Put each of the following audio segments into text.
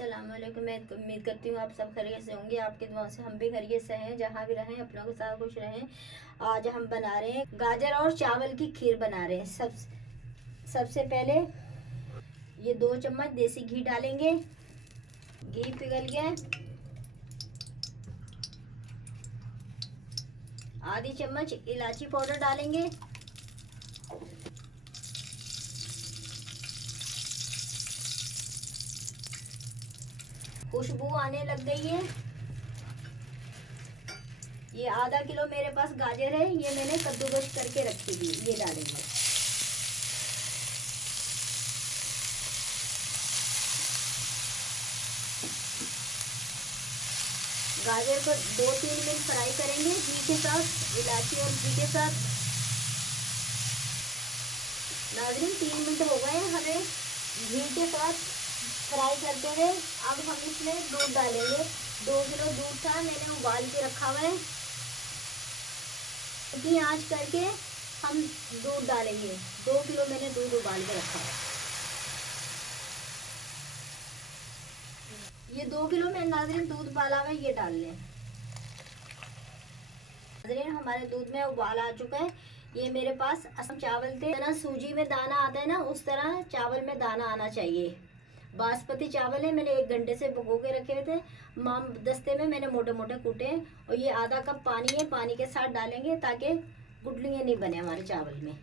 अस्सलाम वालेकुम। मैं उम्मीद करती हूँ आप सब खैरियत से होंगे। आपके दुआ से हम भी खैरियत से हैं, जहाँ भी रहें अपनों के साथ खुश रहें। आज हम बना रहे हैं गाजर और चावल की खीर बना रहे हैं। सबसे पहले ये 2 चम्मच देसी घी डालेंगे। घी पिघल गया, आधी चम्मच इलायची पाउडर डालेंगे। खुशबू आने लग गई है। ये आधा किलो मेरे पास गाजर है, ये मैंने कद्दूकस करके रखी थी, ये डालेंगे। गाजर को 2-3 मिनट फ्राई करेंगे घी के साथ, इलायची और घी के साथ। नाज़रीन 3 मिनट हो गए हमें घी के साथ फ्राई करते हुए। अब हम इसमें दूध डालेंगे। 2 किलो दूध था, मैंने उबाल के रखा हुआ है। इतनी आंच करके हम दूध डालेंगे। 2 किलो मैंने दूध उबाल के रखा है। ये 2 किलो में नाज़रीन दूध उबाला हुआ है, ये डाल लें। नाज़रीन हमारे दूध में उबाल आ चुका है। ये मेरे पास असम चावल थे, ना सूजी में दाना आता है ना, उस तरह चावल में दाना आना चाहिए। बासमती चावल है, मैंने 1 घंटे से भिगो के रखे हुए थे। माम दस्ते में मैंने मोटे मोटे कूटे हैं। और ये आधा कप पानी है, पानी के साथ डालेंगे ताकि गुठलियाँ नहीं बने हमारे चावल में।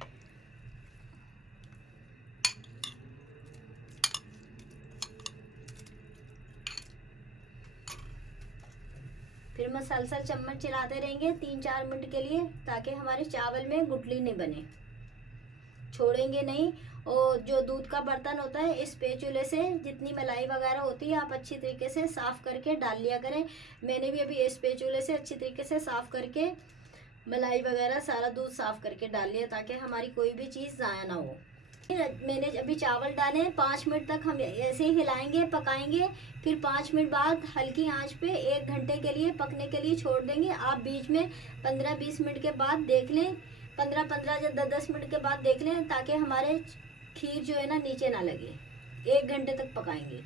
फिर मसलसल चम्मच चलाते रहेंगे 3-4 मिनट के लिए, ताकि हमारे चावल में गुठली नहीं बने। छोड़ेंगे नहीं। और जो दूध का बर्तन होता है, इस स्पैचुले से जितनी मलाई वगैरह होती है आप अच्छी तरीके से साफ़ करके डाल लिया करें। मैंने भी अभी इस स्पैचुले से अच्छी तरीके से साफ़ करके मलाई वगैरह सारा दूध साफ़ करके डाल लिया, ताकि हमारी कोई भी चीज़ ज़ाया ना हो। मैंने अभी चावल डाले, 5 मिनट तक हम ऐसे ही हिलाएंगे, पकाएंगे। फिर 5 मिनट बाद हल्की आंच पे 1 घंटे के लिए पकने के लिए छोड़ देंगे। आप बीच में 15-20 मिनट के बाद देख लें, 15-15 या 10-10 मिनट के बाद देख लें, ताकि हमारे खीर जो है ना नीचे ना लगे। 1 घंटे तक पकाएंगे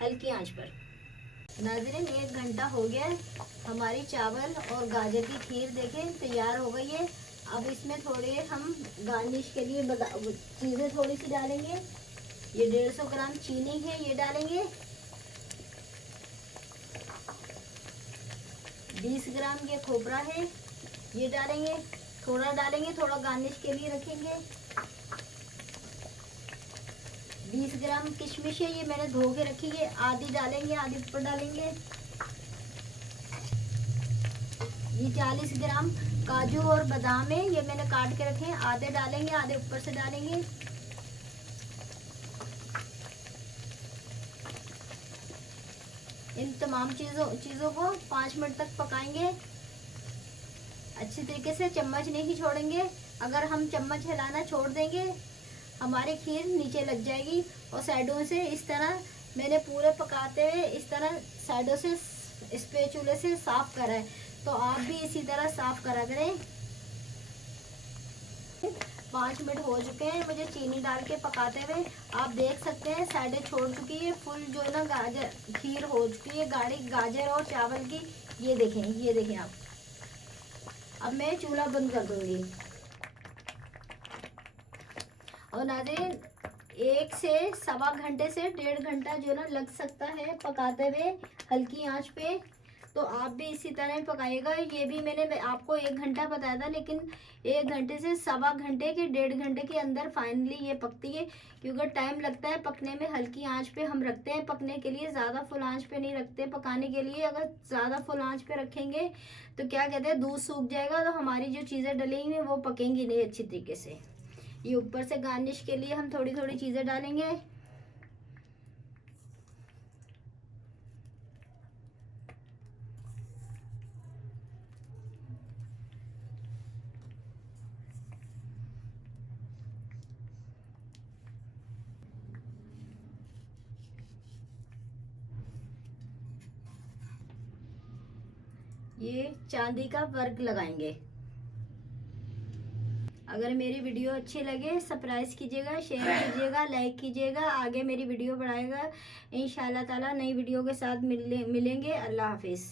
हल्की आंच पर। नाज़रीन 1 घंटा हो गया, हमारी चावल और गाजर की खीर देखें तैयार हो गई है। अब इसमें थोड़े हम गार्निश के लिए चीज़ें थोड़ी सी डालेंगे। ये 150 ग्राम चीनी है, ये डालेंगे। 20 ग्राम ये खोपरा है, ये डालेंगे। थोड़ा डालेंगे, थोड़ा गार्निश के लिए रखेंगे। 20 ग्राम किशमिश है, ये मैंने धो के रखी है, आधी डालेंगे, आधी ऊपर डालेंगे। ये 40 ग्राम काजू और बादाम है, ये मैंने काट के रखे हैं, आधे डालेंगे, आधे ऊपर से डालेंगे। इन तमाम चीज़ों को 5 मिनट तक पकाएंगे अच्छी तरीके से। चम्मच नहीं छोड़ेंगे, अगर हम चम्मच हिलाना छोड़ देंगे हमारी खीर नीचे लग जाएगी। और साइडों से इस तरह मैंने पूरे पकाते हुए इस तरह साइडों से स्पैचुले से साफ करा है, तो आप भी इसी तरह साफ करा करें। 5 मिनट हो चुके हैं मुझे चीनी डाल के पकाते हुए। आप देख सकते हैं साइडें छोड़ चुकी है, फुल जो है ना गाजर खीर हो चुकी है गाढ़ी गाजर और चावल की। ये देखें आप। अब मैं चूल्हा बंद कर दूंगी। और नाज़रीन 1 से सवा घंटे से 1.5 घंटा जो ना लग सकता है पकाते हुए हल्की आंच पे, तो आप भी इसी तरह पकाइएगा। ये भी मैंने आपको 1 घंटा बताया था, लेकिन 1 घंटे से सवा घंटे के 1.5 घंटे के अंदर फाइनली ये पकती है। क्योंकि टाइम लगता है पकने में, हल्की आंच पे हम रखते हैं पकने के लिए, ज़्यादा फुल आंच पे नहीं रखते पकाने के लिए। अगर ज़्यादा फुल आंच पे रखेंगे तो क्या कहते हैं दूध सूख जाएगा, तो हमारी जो चीज़ें डली हुई वो पकेंगी नहीं अच्छी तरीके से। ये ऊपर से गार्निश के लिए हम थोड़ी थोड़ी चीज़ें डालेंगे। ये चांदी का वर्क लगाएंगे। अगर मेरी वीडियो अच्छी लगे सब्सक्राइब कीजिएगा, शेयर कीजिएगा, लाइक कीजिएगा। आगे मेरी वीडियो बढ़ाएगा इंशाल्लाह ताला। नई वीडियो के साथ मिलेंगे। अल्लाह हाफिज़।